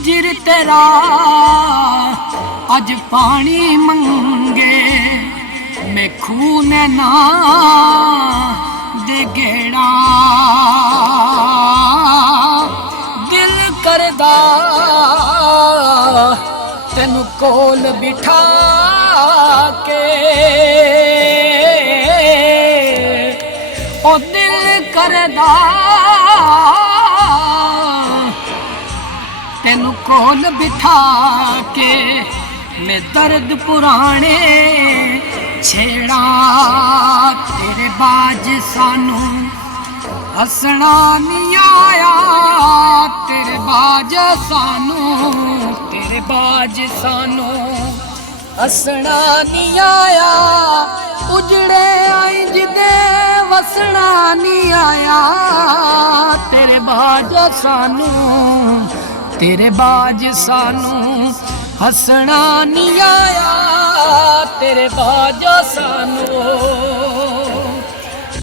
हिजर तेरा अज पानी मंगे मैं खून ना दे गेड़ा दिल करदा तेनू कोल बिठा के ओ दिल करदा तेनू कोल बिठा के मैं दर्द पुराने छेड़ा तेरे बाज सानू हसना नहीं आया तेरे बाज सानू तेरे बाज सानू हसना नहीं आया उजड़े आई जिदे वसना नहीं आया तेरे बाज सानू तेरे बाज सानू हसना नहीं आया तेरे बाज सानू